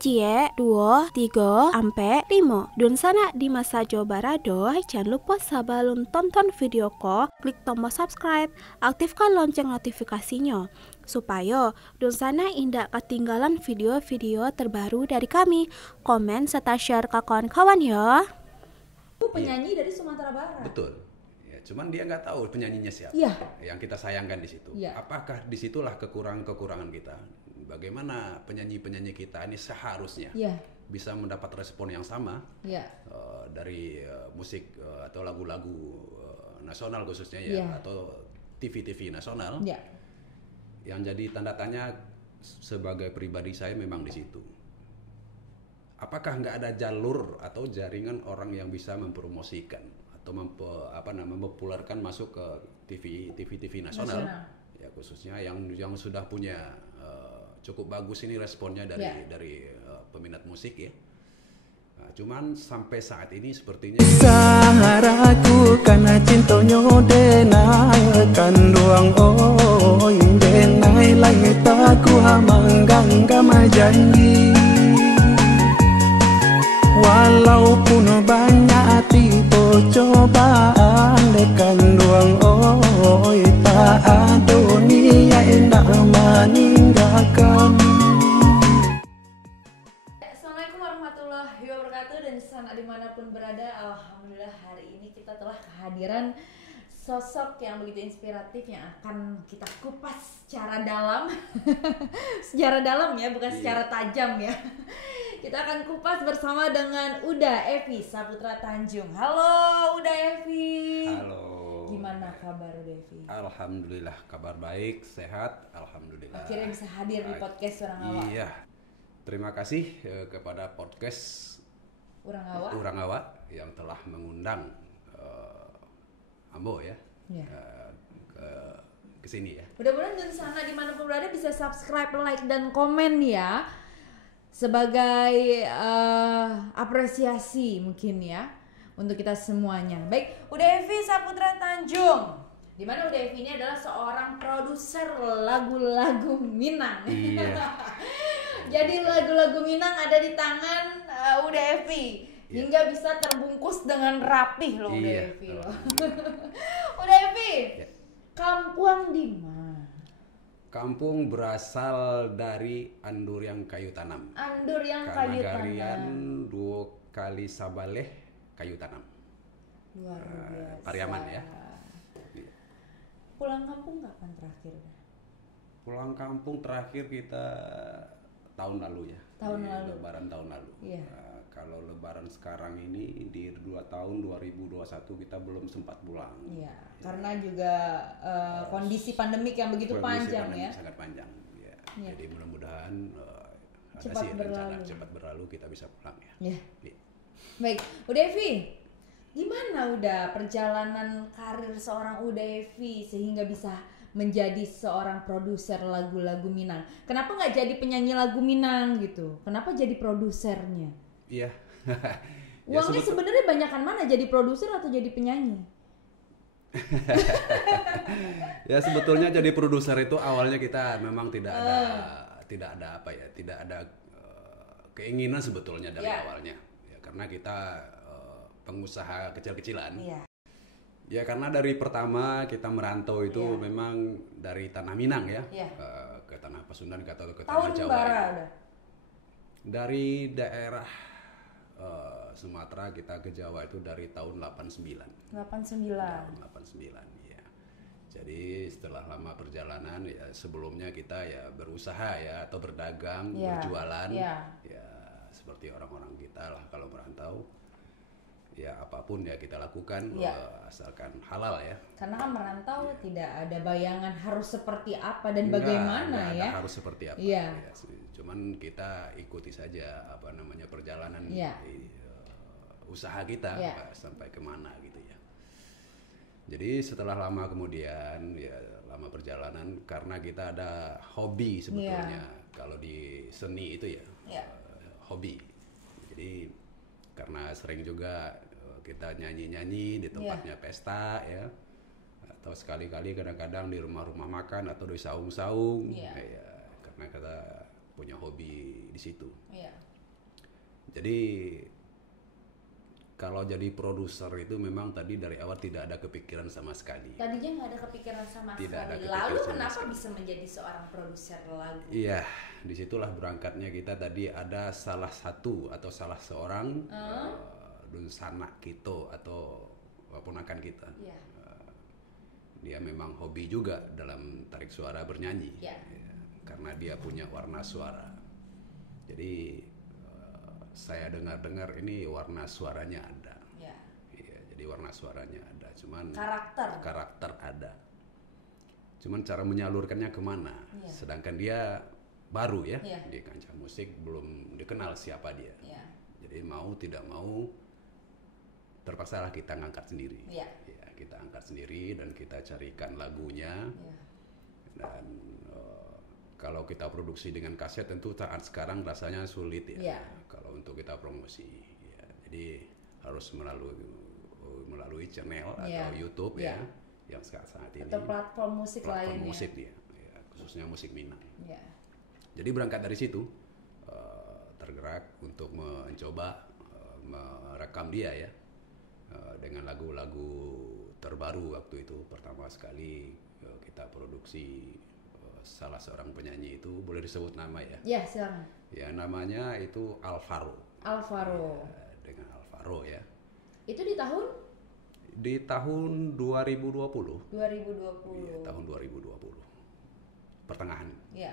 Cie, 2, 3, ampe 5. Dun sana di masa Jawa Barat doh. Jangan lupa sebelum tonton video ko, klik tombol subscribe, aktifkan lonceng notifikasinya supaya dun sana indak ketinggalan video-video terbaru dari kami. Komen serta share ke kawan-kawan ya. Penyanyi dari Sumatera Barat. Betul. Ya, cuman dia nggak tahu penyanyinya siapa. Iya. Yang kita sayangkan di situ. Iya. Apakah disitulah kekurangan kita? Bagaimana penyanyi-penyanyi kita ini seharusnya bisa mendapat respon yang sama dari musik atau lagu-lagu nasional khususnya atau TV-TV nasional. Yang jadi tanda tanya sebagai pribadi saya memang di situ. Apakah nggak ada jalur atau jaringan orang yang bisa mempromosikan atau mempopulerkan masuk ke TV nasional. Ya khususnya yang sudah punya cukup bagus ini responnya dari peminat musik ya. Nah, cuman sampai saat ini sepertinya Saharaku karena cintonyo denai kanduang oi denai langit aku hamanggang gama janji. Walaupun banyak tipe cobaan dekan duang oi tak ada dunia indah meninggalkan. Assalamualaikum warahmatullahi wabarakatuh dan sana dimanapun berada. Alhamdulillah hari ini kita telah kehadiran sosok yang begitu inspiratif yang akan kita kupas secara dalam. Secara dalam ya, bukan secara tajam ya. Kita akan kupas bersama dengan Uda Evi Saputra Tanjung. Halo Uda Evi. Halo. Gimana kabar Uda Evi? Alhamdulillah kabar baik, sehat, alhamdulillah. Akhirnya bisa hadir di podcast Urang Awa. Iya. Terima kasih kepada podcast Urang Awa yang telah mengundang Ambo ya. Ke sini ya. Mudah-mudahan di sana dimanapun berada bisa subscribe, like dan komen ya. Sebagai apresiasi mungkin ya untuk kita semuanya. Baik, Uda Evi Saputra Tanjung. Di mana Uda Evi ini adalah seorang produser lagu-lagu Minang. Iya. Jadi lagu-lagu Minang ada di tangan Uda Evi. Hingga bisa terbungkus dengan rapih loh Uda Evi loh. Uda Evi, kampung di mana? Kampung berasal dari Andur yang kayu tanam. Andur yang kayu tanam. Nagarian 2 kali Sabaleh kayu tanam. Luar biasa. Pariaman ya. Pulang kampung kapan terakhir? Pulang kampung terakhir kita tahun lalu ya. Tahun lalu. Lebaran tahun lalu. Iya. Kalau lebaran sekarang ini di 2 tahun 2021 kita belum sempat pulang. Iya, karena juga kondisi pandemik yang begitu panjang ya. Sangat panjang. Ya. Iya. Jadi mudah-mudahan Cepat ada sih berlalu. rencana cepat berlalu kita bisa pulang ya. Iya. Iya. Baik, Uda Evi, gimana udah perjalanan karir seorang Uda Evi sehingga bisa menjadi seorang produser lagu-lagu Minang? Kenapa nggak jadi penyanyi lagu Minang gitu? Kenapa jadi produsernya? Iya. Uangnya sebenarnya banyakan mana, jadi produser atau jadi penyanyi? Ya sebetulnya jadi produser itu awalnya kita memang tidak ada keinginan sebetulnya dari awalnya. Ya, karena kita pengusaha kecil-kecilan. Iya. Ya karena dari pertama kita merantau itu memang dari tanah Minang ya, ke tanah Pasundan atau ke tanah Jawa. Tahun berapa? Dari daerah Sumatera kita ke Jawa itu dari tahun 89. 89. Tahun 89 ya. Jadi setelah lama perjalanan ya sebelumnya kita ya berusaha ya atau berdagang, berjualan ya seperti orang-orang kita lah kalau merantau. ya apapun ya kita lakukan asalkan halal ya. Karena kan merantau tidak ada bayangan harus seperti apa dan bagaimana ya. Harus seperti apa. Cuman kita ikuti saja apa namanya perjalanan usaha kita sampai kemana gitu ya. Jadi setelah lama kemudian lama perjalanan karena kita ada hobi sebetulnya kalau di seni itu hobi. Jadi karena sering juga kita nyanyi-nyanyi di tempatnya pesta ya, atau sekali-kali kadang-kadang di rumah-rumah makan atau di saung-saung karena kita punya hobi di situ. Jadi kalau jadi produser itu memang tadi dari awal tidak ada kepikiran sama sekali. Tadinya nggak ada kepikiran sama sekali. Lalu kenapa bisa menjadi seorang produser lagu? Iya, disitulah berangkatnya kita tadi ada salah satu atau salah seorang Dunsana Kito atau ponakan kita. Dia memang hobi juga dalam tarik suara bernyanyi. Karena dia punya warna suara. Jadi saya dengar-dengar ini warna suaranya ada. Jadi warna suaranya ada, cuman karakter ada. Cuman cara menyalurkannya kemana? Sedangkan dia baru di kancah musik, belum dikenal siapa dia. Jadi mau tidak mau terpaksalah kita ngangkat sendiri. Kita angkat sendiri dan kita carikan lagunya. Dan kalau kita produksi dengan kaset tentu saat sekarang rasanya sulit kalau untuk kita promosi jadi harus melalui channel atau YouTube yang saat ini atau platform musik lainnya musik khususnya musik Minang. Jadi berangkat dari situ tergerak untuk mencoba merekam dia dengan lagu-lagu terbaru waktu itu. Pertama sekali kita produksi salah seorang penyanyi itu, boleh disebut nama ya? Ya, silakan. Ya, namanya itu Alvaro. Dengan Alvaro ya. Itu di tahun? Di tahun 2020. 2020. Iya, tahun 2020. Pertengahan. Ya,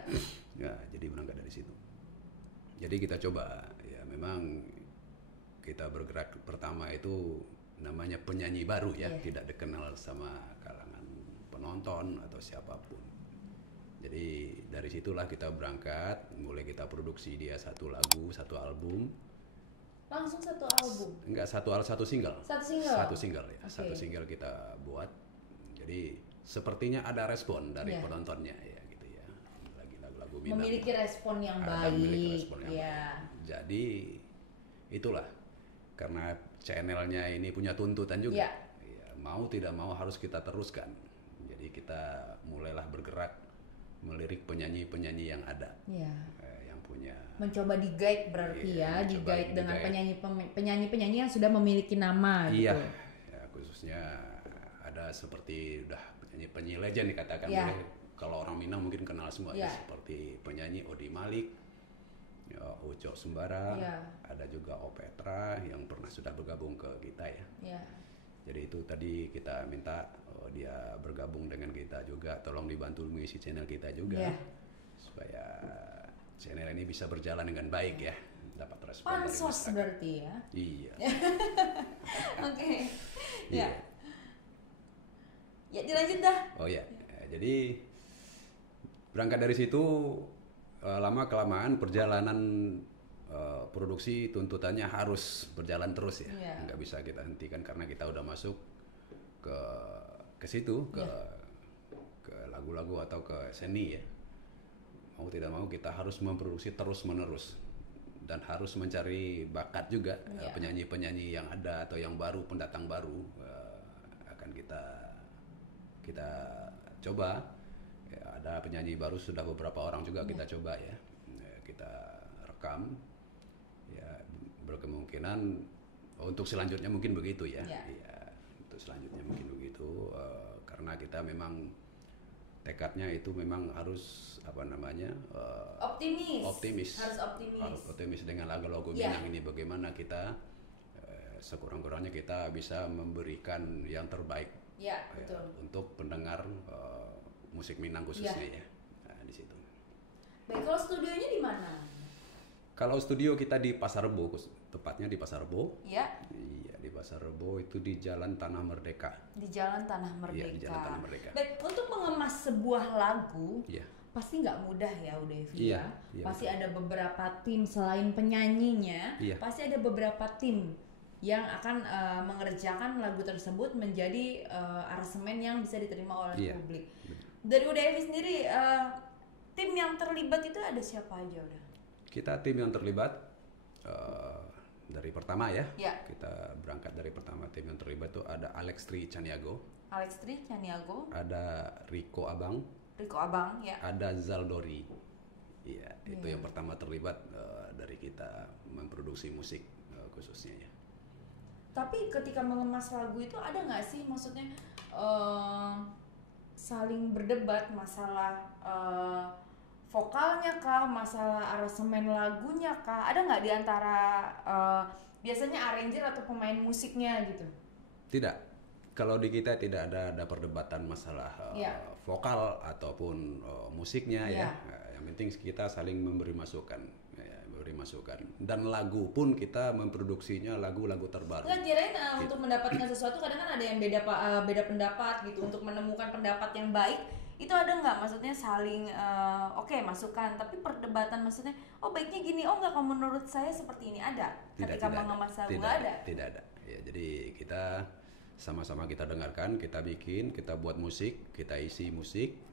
jadi berangkat dari situ. Jadi kita coba, ya memang kita bergerak pertama itu namanya penyanyi baru tidak dikenal sama kalangan penonton atau siapapun. Jadi dari situlah kita berangkat, mulai kita produksi dia satu lagu, satu album. Langsung satu album? Enggak, satu single. Satu single ya, satu single kita buat. Jadi sepertinya ada respon dari penontonnya ya gitu ya. Lagi lagu-lagu Minang. Memiliki respon yang baik. Jadi itulah karena channelnya ini punya tuntutan juga. Ya, mau tidak mau harus kita teruskan. Jadi kita mulailah bergerak melirik penyanyi-penyanyi yang ada, yang punya. Mencoba di-guide berarti di-guide dengan penyanyi-penyanyi yang sudah memiliki nama gitu. Iya, khususnya ada seperti udah penyanyi legend dikatakan kalau orang Minang mungkin kenal semua seperti penyanyi Odi Malik, Ucok Sembara, ada juga Opetra yang pernah sudah bergabung ke kita ya. Jadi itu tadi kita minta dia bergabung dengan kita juga, tolong dibantu mengisi channel kita juga supaya channel ini bisa berjalan dengan baik dapat respon dari masyarakat. Pansos berarti ya? Iya. Oke. Ya, dilanjut dah. Oh ya, jadi berangkat dari situ lama kelamaan perjalanan produksi tuntutannya harus berjalan terus nggak bisa kita hentikan karena kita udah masuk ke situ ke lagu-lagu atau ke seni mau tidak mau kita harus memproduksi terus menerus dan harus mencari bakat juga penyanyi-penyanyi yang ada atau yang baru, pendatang baru akan kita coba ada penyanyi baru sudah beberapa orang juga kita coba kita rekam berkemungkinan untuk selanjutnya mungkin begitu untuk selanjutnya mungkin begitu karena kita memang tekadnya itu memang harus optimis harus optimis dengan lagu-lagu Minang ini bagaimana kita sekurang-kurangnya kita bisa memberikan yang terbaik betul. Untuk pendengar musik Minang khususnya di situ. Baik, kalau studionya di mana? Kalau studio kita di Pasar Rebo, tepatnya di Pasar Rebo. Iya, di Pasar Rebo itu di Jalan Tanah Merdeka. Di Jalan Tanah Merdeka. Iya, di Jalan Tanah Merdeka. Baik, untuk mengemas sebuah lagu, pasti nggak mudah ya Udevi ya. Pasti betul. Ada beberapa tim selain penyanyinya, pasti ada beberapa tim yang akan mengerjakan lagu tersebut menjadi aransemen yang bisa diterima oleh publik. Dari Udevi sendiri, tim yang terlibat itu ada siapa aja udah? Kita tim yang terlibat dari pertama ya. Kita berangkat dari pertama. Tim yang terlibat itu ada Alex Tri Caniago. Ada Rico Abang, ya. Ada Zaldori. Iya, itu yang pertama terlibat dari kita memproduksi musik khususnya ya. Tapi ketika mengemas lagu itu ada nggak sih maksudnya saling berdebat masalah vokalnya kah, masalah aransemen lagunya kah? Ada nggak di antara biasanya arranger atau pemain musiknya gitu? Tidak. Kalau di kita tidak ada perdebatan masalah vokal ataupun musiknya ya. Yang penting kita saling memberi masukan. Dan lagu pun kita memproduksinya lagu-lagu terbaru. Nggak kirain untuk mendapatkan sesuatu kadang kan ada yang beda pendapat gitu. Untuk menemukan pendapat yang baik itu ada nggak maksudnya saling masukan tapi perdebatan maksudnya baiknya gini, nggak, kalau menurut saya seperti ini ada ketika mengemas lagu nggak ada. Tidak ada ya. Jadi kita sama-sama kita dengarkan, kita bikin, kita buat musik, kita isi musik.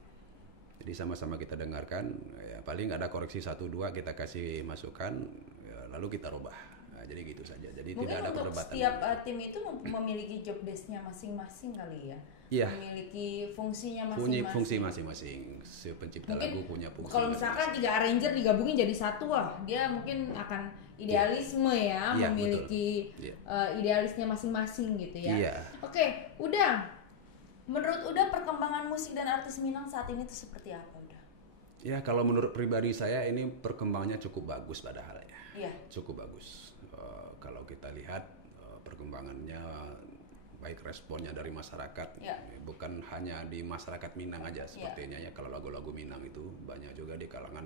Jadi sama-sama kita dengarkan, ya, paling ada koreksi 1-2 kita kasih masukan, ya, lalu kita rubah. Nah, jadi gitu saja. Jadi mungkin tidak ada perdebatan. Mungkin untuk setiap tim itu memiliki job desk-nya masing-masing kali ya? Iya. Memiliki fungsinya masing-masing. Punya fungsi masing-masing. Si pencipta mungkin lagu punya fungsi. Kalau misalkan 3 arranger digabungin jadi satu, dia mungkin akan idealisme memiliki idealisnya masing-masing gitu ya. Oke, udah. Menurut Uda perkembangan musik dan artis Minang saat ini itu seperti apa Uda? Ya kalau menurut pribadi saya ini perkembangannya cukup bagus padahal ya. Iya. Cukup bagus. Kalau kita lihat perkembangannya baik responnya dari masyarakat, bukan hanya di masyarakat Minang aja sepertinya ya. Kalau lagu-lagu Minang itu banyak juga di kalangan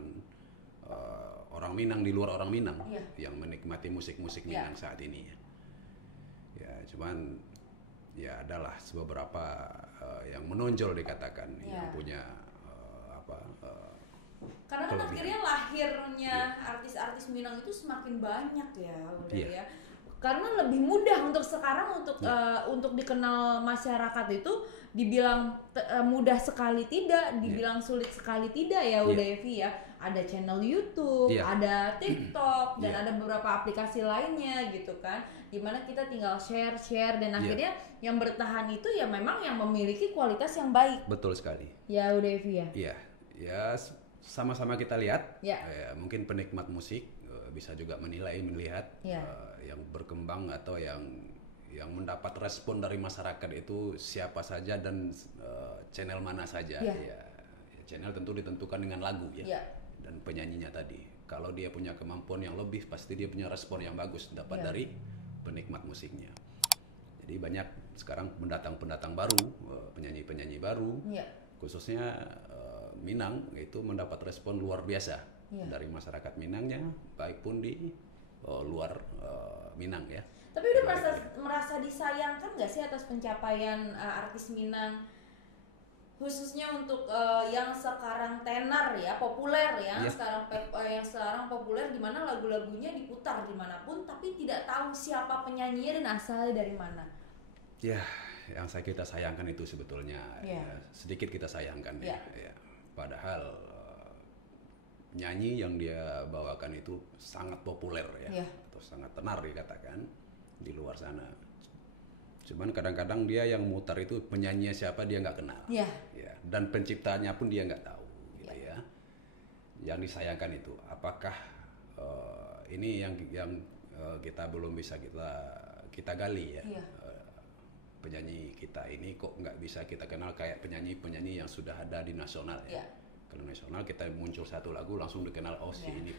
orang Minang di luar orang Minang yang menikmati musik-musik Minang saat ini ya. Ya cuman ya adalah beberapa yang menonjol dikatakan yang punya karena kan akhirnya lahirnya artis-artis Minang itu semakin banyak ya udah ya. Karena lebih mudah untuk sekarang untuk dikenal masyarakat itu dibilang mudah sekali tidak, dibilang sulit sekali tidak ya udah Evi ya. Ada channel YouTube, ada TikTok dan ada beberapa aplikasi lainnya gitu kan. Dimana kita tinggal share dan akhirnya yang bertahan itu ya memang yang memiliki kualitas yang baik. Betul sekali. Ya udah Evi ya. Iya, ya sama-sama kita lihat. Mungkin penikmat musik bisa juga melihat yang berkembang atau yang mendapat respon dari masyarakat itu siapa saja dan channel mana saja. Ya, channel tentu ditentukan dengan lagu dan penyanyinya tadi. Kalau dia punya kemampuan yang lebih, pasti dia punya respon yang bagus dapat dari penikmat musiknya. Jadi banyak sekarang pendatang baru, penyanyi baru, khususnya Minang itu mendapat respon luar biasa dari masyarakat Minangnya, baik pun di luar Minang ya. Tapi udah merasa disayangkan nggak sih atas pencapaian artis Minang, khususnya untuk yang sekarang tenar ya, populer ya, yang sekarang populer di mana lagu-lagunya diputar dimanapun, tapi tidak tahu siapa penyanyinya dan asalnya dari mana? Ya, yang kita sayangkan itu sebetulnya sedikit kita sayangkan ya. Padahal nyanyi yang dia bawakan itu sangat populer ya, atau sangat tenar dikatakan di luar sana. Cuman kadang-kadang dia yang mutar itu penyanyinya siapa dia nggak kenal, dan penciptanya pun dia nggak tahu, gitu ya. Yang disayangkan itu, apakah ini yang kita belum bisa kita gali ya. Penyanyi kita ini kok nggak bisa kita kenal kayak penyanyi yang sudah ada di nasional ya. Kalau nasional kita muncul satu lagu langsung dikenal, ini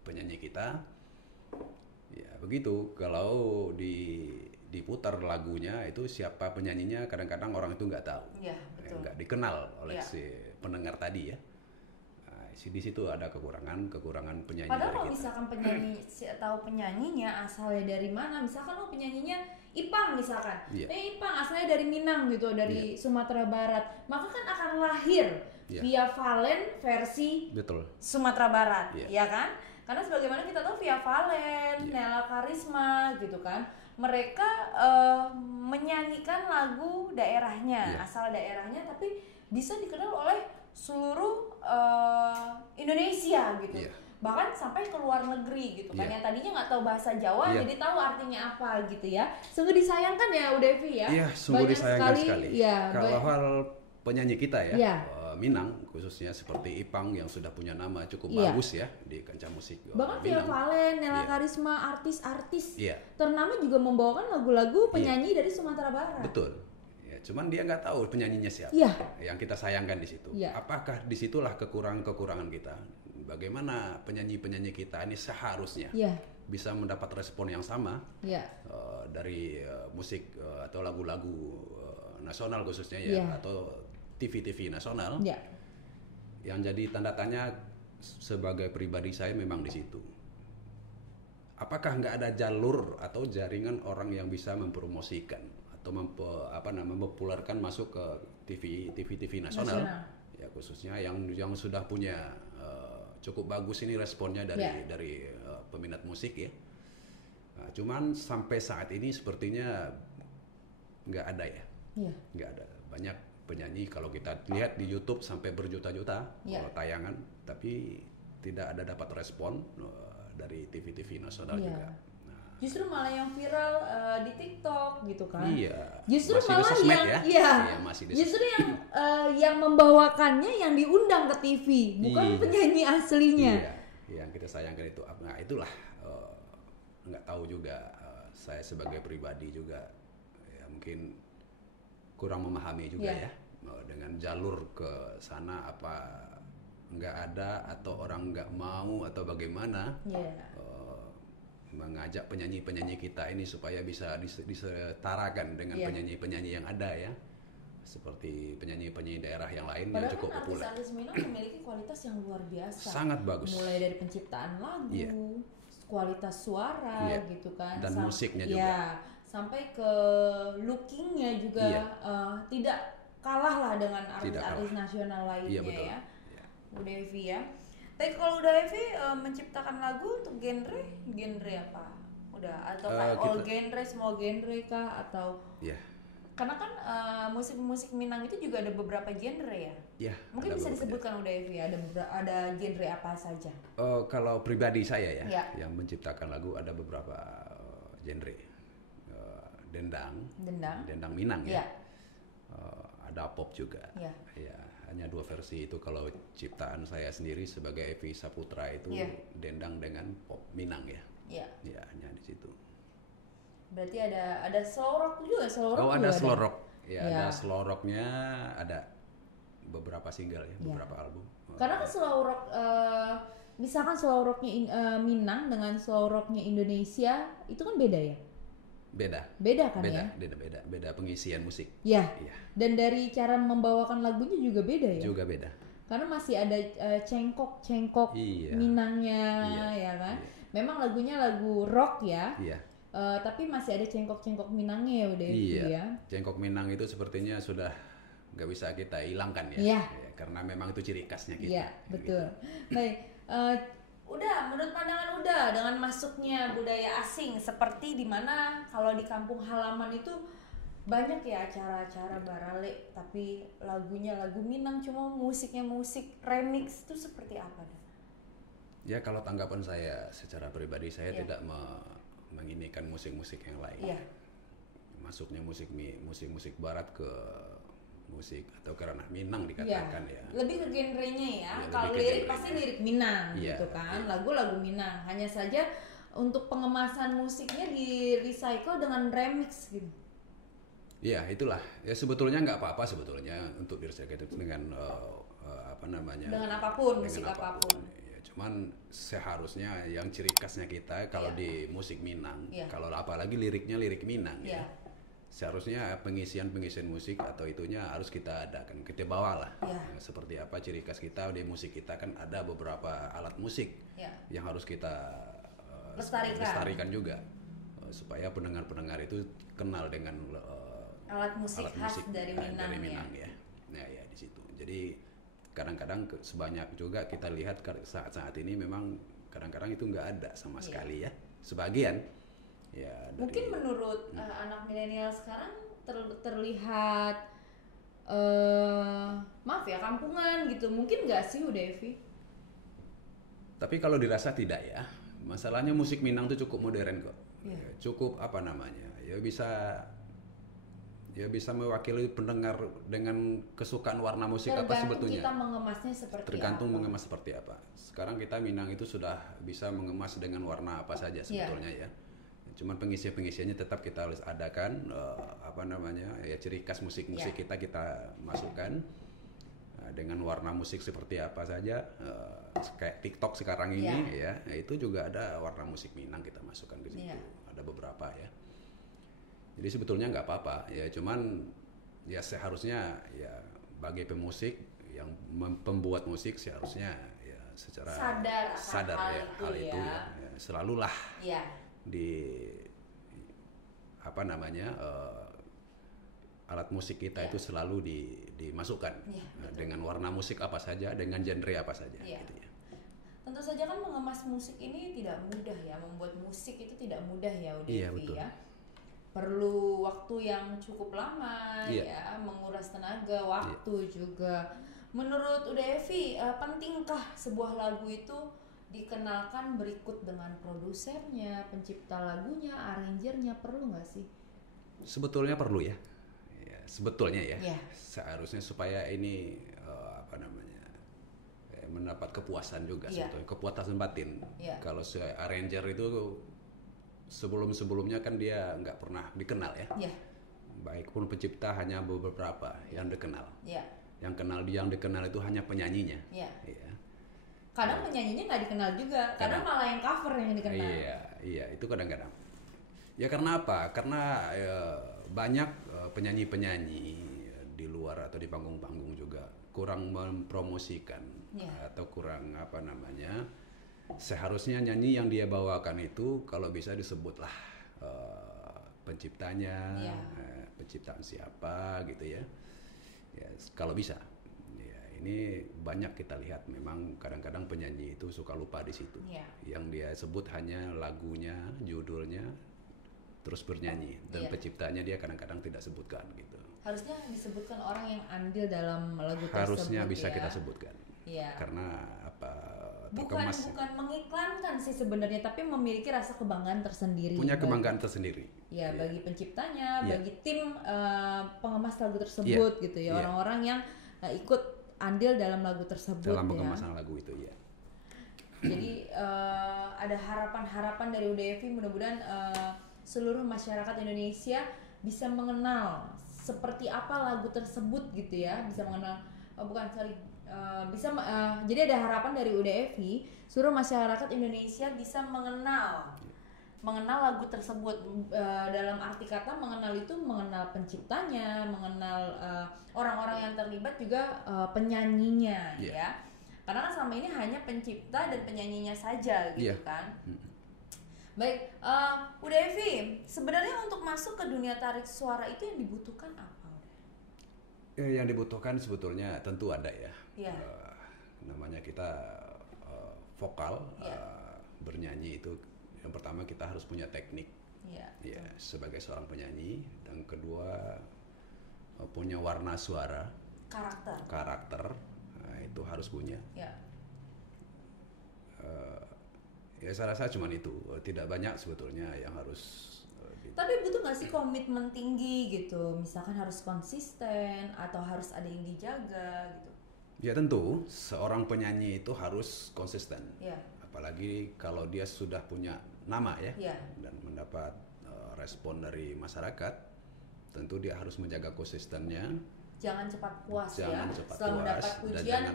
penyanyi kita. Ya begitu. Kalau diputar lagunya itu siapa penyanyinya kadang-kadang orang itu nggak tahu, nggak dikenal oleh si pendengar tadi ya. Nah, di situ ada kekurangan penyanyi. Padahal kalau misalkan penyanyi tahu penyanyinya asalnya dari mana, misalkan penyanyinya Ipang misalkan, Ipang asalnya dari Minang gitu, dari Sumatera Barat, maka kan akan lahir Via Valen versi Sumatera Barat, ya kan? Karena sebagaimana kita tahu Via Valen, Nela Karisma gitu kan, mereka menyanyikan lagu daerahnya, asal daerahnya, tapi bisa dikenal oleh seluruh Indonesia gitu. Bahkan sampai ke luar negeri gitu kan, yang tadinya nggak tahu bahasa Jawa jadi tahu artinya apa gitu ya. Sungguh disayangkan ya Udevi ya. Iya, sungguh disayangkan sekali. Kalau hal penyanyi kita Minang khususnya seperti Ipang yang sudah punya nama cukup bagus ya di kancah musik. Bahkan Via Valen, Nela Karisma, artis-artis ternama juga membawakan lagu-lagu penyanyi dari Sumatera Barat. Betul. Ya, cuman dia nggak tahu penyanyinya siapa. Yang kita sayangkan di situ. Apakah disitulah kekurangan kita? Bagaimana penyanyi-penyanyi kita ini seharusnya bisa mendapat respon yang sama dari musik atau lagu-lagu nasional khususnya atau TV-TV nasional. Yang jadi tanda tanya sebagai pribadi saya memang di situ. Apakah nggak ada jalur atau jaringan orang yang bisa mempromosikan atau mempopulerkan masuk ke TV nasional. Ya khususnya yang sudah punya cukup bagus ini responnya dari peminat musik ya. Nah, cuman sampai saat ini sepertinya nggak ada nggak ada. Banyak penyanyi kalau kita lihat di YouTube sampai berjuta-juta kalau tayangan, tapi tidak ada dapat respon dari TV-TV nasional juga. Nah, justru malah yang viral di TikTok gitu kan. Justru masih malah sosmed, justru yang membawakannya yang diundang ke TV, bukan penyanyi aslinya. Yang kita sayangkan itu. Nah, itulah nggak tahu juga saya sebagai pribadi juga ya mungkin kurang memahami juga dengan jalur ke sana apa nggak ada atau orang nggak mau atau bagaimana mengajak penyanyi-penyanyi kita ini supaya bisa disetarakan dengan penyanyi-penyanyi yang ada ya, seperti penyanyi-penyanyi daerah yang lain yang cukup populer. Padahal kan artis Minang memiliki kualitas yang luar biasa. Sangat bagus. Mulai dari penciptaan lagu, kualitas suara gitu kan, dan musiknya juga. Sampai ke lookingnya juga tidak kalah lah dengan artis-artis nasional lainnya Udevi ya. Tapi kalau Udevi menciptakan lagu untuk genre apa? Udah atau all genre, semua genre kah atau? Karena kan musik-musik Minang itu juga ada beberapa genre ya. Mungkin bisa disebutkan Udevi ada genre apa saja? Kalau pribadi saya yang menciptakan lagu ada beberapa genre. Dendang Minang ada pop juga hanya 2 versi itu. Kalau ciptaan saya sendiri sebagai Evi Saputra itu dendang dengan pop Minang hanya di situ. Berarti ada slow rock juga, ada slow rock ada slow rocknya, ada beberapa single beberapa album. Karena kan slow rock misalkan slow rocknya Minang dengan slow rocknya Indonesia itu kan beda ya. Beda kan ya? Beda pengisian musik. Dan dari cara membawakan lagunya juga beda ya? Juga beda. Karena masih ada cengkok Minangnya ya kan? Memang lagunya lagu rock ya. Tapi masih ada cengkok Minangnya ya udah ya. Cengkok Minang itu sepertinya sudah nggak bisa kita hilangkan ya. Karena memang itu ciri khasnya kita. Betul. Gitu. Baik. Menurut pandangan dengan masuknya budaya asing seperti di mana kalau di kampung halaman itu banyak ya acara-acara barale tapi lagunya lagu Minang cuma musiknya musik remix, itu seperti apa? Ya kalau tanggapan saya secara pribadi saya tidak menginikan musik-musik yang lain. Masuknya musik barat ke musik atau karena Minang dikatakan lebih ke genrenya ya. Kalau lirik pasti lirik Minang gitu kan, lagu-lagu Minang. Hanya saja untuk pengemasan musiknya di recycle dengan remix gitu. Itulah ya, sebetulnya nggak apa-apa sebetulnya untuk di recycle dengan dengan apapun, musik apapun. Cuman seharusnya yang ciri khasnya kita kalau di musik Minang, kalau apalagi liriknya lirik Minang seharusnya pengisian musik atau itunya harus kita adakan, kita bawalah. Seperti apa ciri khas kita di musik kita kan ada beberapa alat musik yang harus kita lestarikan juga. supaya pendengar-pendengar itu kenal dengan alat musik khas dari Minang, ya. Nah ya di situ. Jadi kadang-kadang sebanyak juga kita lihat saat ini memang kadang-kadang itu nggak ada sama sekali ya, sebagian ya. Mungkin menurut anak milenial sekarang terlihat maaf ya kampungan gitu, mungkin nggak sih Uda Evi? Tapi kalau dirasa tidak ya, masalahnya musik Minang tuh cukup modern kok, cukup apa namanya, ya bisa mewakili pendengar dengan kesukaan warna musik apa sebetulnya. Kita mengemasnya seperti tergantung apa? Mengemas seperti apa. Sekarang kita Minang itu sudah bisa mengemas dengan warna apa saja sebetulnya ya. Cuman pengisiannya tetap kita harus adakan ya ciri khas musik kita masukkan dengan warna musik seperti apa saja. Kayak TikTok sekarang ini ya, itu juga ada warna musik Minang kita masukkan ke situ. Ada beberapa ya. Jadi sebetulnya nggak apa-apa ya, cuman ya seharusnya ya bagi pemusik yang pembuat musik seharusnya ya secara sadar hal itu ya selalulah di alat musik kita itu selalu dimasukkan dengan warna musik apa saja, dengan genre apa saja gitu ya. Tentu saja kan mengemas musik ini tidak mudah ya, membuat musik itu tidak mudah ya Uda Evi ya. Perlu waktu yang cukup lama ya, menguras tenaga, waktu juga. Menurut Uda Evi, pentingkah sebuah lagu itu dikenalkan berikut dengan produsernya, pencipta lagunya, arrangernya, perlu nggak sih? Sebetulnya perlu ya. Sebetulnya ya. Seharusnya supaya ini mendapat kepuasan juga sebetulnya, kepuasan batin. Kalau arranger itu sebelumnya kan dia nggak pernah dikenal ya. Baik pun pencipta hanya beberapa yang dikenal. Yang dikenal itu hanya penyanyinya. Kadang penyanyinya nggak dikenal juga, kadang malah yang cover yang dikenal. Iya, itu kadang-kadang. Ya karena apa? Karena banyak penyanyi-penyanyi di luar atau di panggung-panggung juga kurang mempromosikan atau kurang seharusnya nyanyi yang dia bawakan itu kalau bisa disebutlah penciptanya, penciptaan siapa gitu ya. Ya kalau bisa. Ya, ini banyak kita lihat memang kadang-kadang penyanyi itu suka lupa di situ. Yang dia sebut hanya lagunya, judulnya, terus bernyanyi, dan penciptanya dia kadang-kadang tidak sebutkan gitu. Harusnya disebutkan orang yang andil dalam lagu tersebut. Harusnya bisa kita sebutkan. Karena bukan mengiklankan sih sebenarnya, tapi memiliki rasa kebanggaan tersendiri. Punya kebanggaan tersendiri. Bagi penciptanya, bagi tim pengemas lagu tersebut gitu ya, orang-orang yang ikut andil dalam lagu tersebut. Dalam pengemasan lagu itu ya. Jadi ada harapan-harapan dari Uda Evi, mudah-mudahan seluruh masyarakat Indonesia bisa mengenal seperti apa lagu tersebut gitu ya, bisa mengenal jadi ada harapan dari Uda Evi, seluruh masyarakat Indonesia bisa mengenal lagu tersebut. Dalam arti kata mengenal itu mengenal penciptanya, mengenal orang-orang yang terlibat juga, penyanyinya ya. Karena kan selama ini hanya pencipta dan penyanyinya saja gitu kan. Baik, Uda Evi, sebenarnya untuk masuk ke dunia tarik suara itu yang dibutuhkan apa? Yang dibutuhkan sebetulnya tentu ada ya. Namanya kita vokal, bernyanyi itu yang pertama kita harus punya teknik. Sebagai seorang penyanyi, dan kedua punya warna suara, karakter, itu harus punya. Ya saya rasa cuma itu, tidak banyak sebetulnya yang harus. Tapi butuh nggak sih komitmen tinggi gitu, misalkan harus konsisten atau harus ada yang dijaga gitu? Ya tentu, seorang penyanyi itu harus konsisten. Apalagi kalau dia sudah punya nama ya, dan mendapat respon dari masyarakat, tentu dia harus menjaga konsistennya. Jangan cepat puas setelah mendapat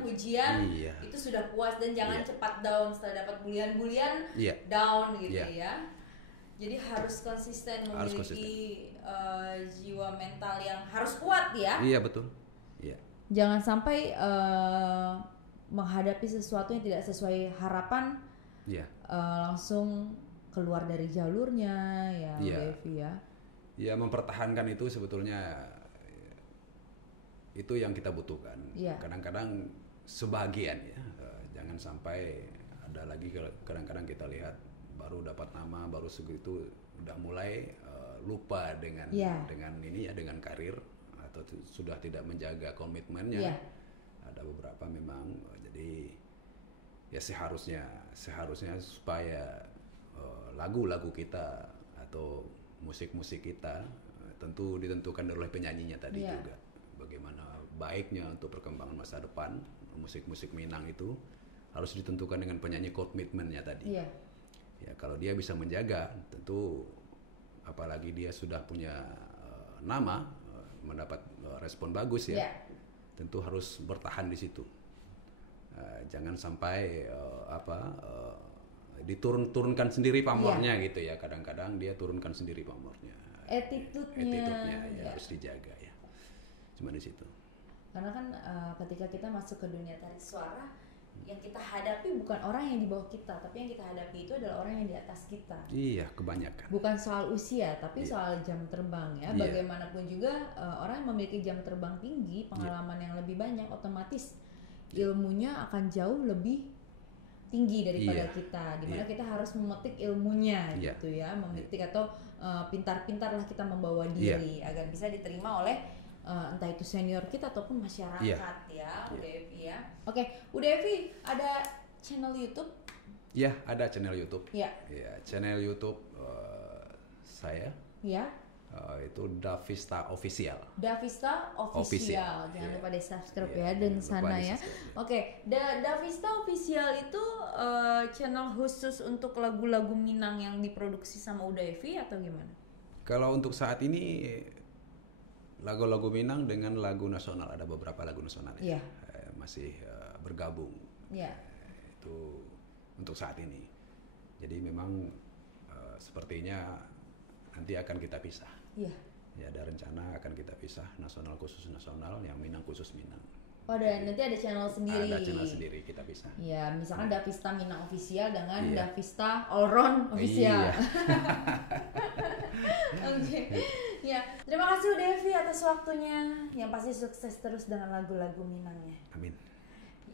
pujian itu sudah puas, dan jangan cepat down setelah dapat bulian down gitu ya. Jadi harus konsisten, memiliki jiwa mental yang harus kuat ya. Iya betul. Jangan sampai menghadapi sesuatu yang tidak sesuai harapan langsung keluar dari jalurnya ya, Devi ya. Ya, mempertahankan itu sebetulnya itu yang kita butuhkan. Kadang-kadang sebagian ya, jangan sampai ada lagi kadang-kadang kita lihat baru dapat nama, baru segitu udah mulai lupa dengan ini ya, dengan karir, atau sudah tidak menjaga komitmennya. Ada beberapa memang, jadi ya seharusnya supaya lagu-lagu kita atau musik-musik kita tentu ditentukan oleh penyanyinya tadi juga. Bagaimana baiknya untuk perkembangan masa depan musik-musik Minang itu harus ditentukan dengan penyanyi komitmennya tadi. Ya kalau dia bisa menjaga, tentu apalagi dia sudah punya nama, mendapat respon bagus ya, tentu harus bertahan di situ. Jangan sampai diturunkan sendiri pamornya gitu ya. Kadang-kadang dia turunkan sendiri pamornya. Attitude-nya ya harus dijaga ya. Cuma di situ. Karena kan ketika kita masuk ke dunia tarik suara, yang kita hadapi bukan orang yang di bawah kita, tapi yang kita hadapi itu adalah orang yang di atas kita. Iya, kebanyakan. Bukan soal usia, tapi soal jam terbang ya. Bagaimanapun juga orang yang memiliki jam terbang tinggi, pengalaman yang lebih banyak, otomatis ilmunya akan jauh lebih tinggi daripada kita. Dimana kita harus memetik ilmunya gitu ya, memetik atau pintar-pintarlah kita membawa diri agar bisa diterima oleh entah itu senior kita ataupun masyarakat ya, Udevi ya. Oke, Udevi ada channel YouTube? Ya, ada channel YouTube. Ya, channel YouTube saya. Ya. Itu Davista Official. Davista Official. Jangan lupa di subscribe ya dan sana ya. Oke, Davista Official itu channel khusus untuk lagu-lagu Minang yang diproduksi sama Udevi atau gimana? Kalau untuk saat ini lagu-lagu Minang dengan lagu nasional, ada beberapa lagu nasional masih bergabung. Itu untuk saat ini. Jadi memang sepertinya nanti akan kita pisah. Ya, ada rencana akan kita pisah, nasional khusus nasional, yang Minang khusus Minang. Oh, dan nanti ada channel sendiri. Ada channel sendiri, kita pisah. Ya, misalkan Davista Minang Official dengan Davista Allround Official. Oke. Ya, terima kasih Udevi atas waktunya. Yang pasti sukses terus dengan lagu-lagu Minangnya. Amin.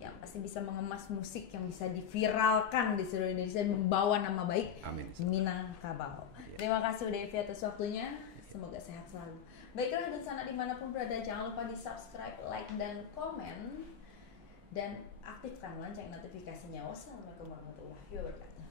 Yang pasti bisa mengemas musik yang bisa diviralkan di seluruh Indonesia dan membawa nama baik Minangkabau. Terima kasih Udevi atas waktunya. Semoga sehat selalu. Baiklah, dan sana dimanapun berada, jangan lupa di subscribe, like, dan komen, dan aktifkan lonceng notifikasinya. Wassalamualaikum warahmatullahi wabarakatuh.